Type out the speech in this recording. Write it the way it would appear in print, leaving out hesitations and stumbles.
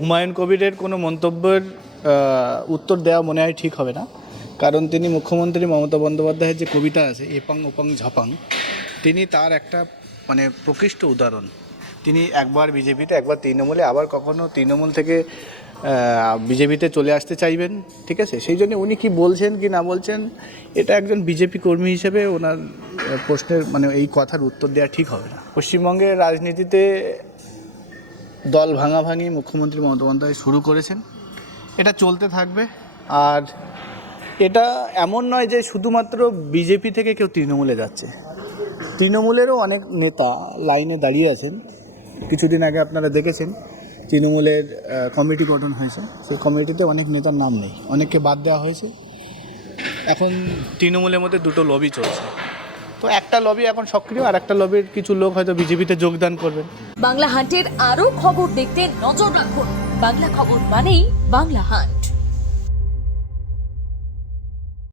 হুমায়ুন কবিরের কোনো মন্তব্যের উত্তর দেওয়া মনে হয় ঠিক হবে না, কারণ তিনি মুখ্যমন্ত্রী মমতা বন্দ্যোপাধ্যায়ের যে কবিতা আছে এপাং ওপাং ঝাপাং, তিনি তার একটা মানে প্রকৃষ্ট উদাহরণ। তিনি একবার বিজেপিতে, একবার তৃণমূলে, আবার কখনো তৃণমূল থেকে বিজেপিতে চলে আসতে চাইবেন, ঠিক আছে? সেই জন্য উনি কি বলছেন কি না বলছেন, এটা একজন বিজেপি কর্মী হিসেবে ওনার প্রশ্নের মানে এই কথার উত্তর দেওয়া ঠিক হবে না। পশ্চিমবঙ্গের রাজনীতিতে দল ভাঙাভাঙি মুখ্যমন্ত্রী মমতা বন্দ্যোপাধ্যায় শুরু করেছেন, এটা চলতে থাকবে। আর এটা এমন নয় যে শুধুমাত্র বিজেপি থেকে কেউ তৃণমূলে যাচ্ছে, তৃণমূলেরও অনেক নেতা লাইনে দাঁড়িয়ে আছেন। কিছুদিন আগে আপনারা দেখেছেন তৃণমূলের কমিটি গঠন হয়েছে, সেই কমিটিতে অনেক নেতার নাম নেই, অনেককে বাদ দেওয়া হয়েছে। এখন তৃণমূলের মধ্যে দুটো লবি চলছে, তো একটা লবি এখন সক্রিয়, আর একটা লবির কিছু লোক হয়তো বিজেপিতে যোগদান করবেন। বাংলা হান্টের আরও খবর দেখতে নজর রাখুন। বাংলা খবর মানেই বাংলা হান্ট।